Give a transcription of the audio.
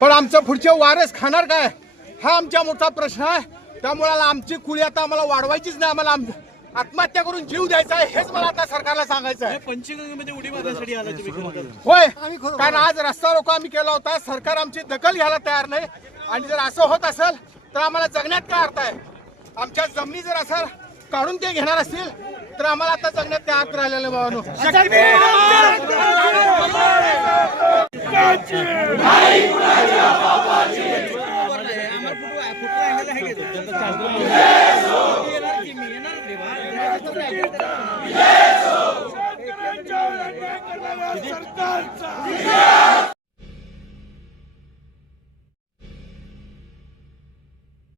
पण आमचं पुढचे वारस खाणार काय? हा आमचा मोठा प्रश्न आहे. त्यामुळे आमची कुळी आता आम्हाला वाढवायचीच नाही. आम्हाला आम- आत्महत्या करून जीव द्यायचा आहे हेच मला आता सरकारला सांगायचं आहे. पंचगंगेमध्ये उडी मारण्यासाठी आला. होय कारण आज रस्ता रोको आम्ही केला होता. सरकार आमची दखल घ्यायला तयार नाही. आणि जर असं होत असेल तर आम्हाला जगण्यात काय अर्थ आहे? आमच्या जमिनी जर असं काढून ते घेणार असतील तर आम्हाला आता जगण्यात त्या अर्थ राहिलेलं भावानो सरकारचा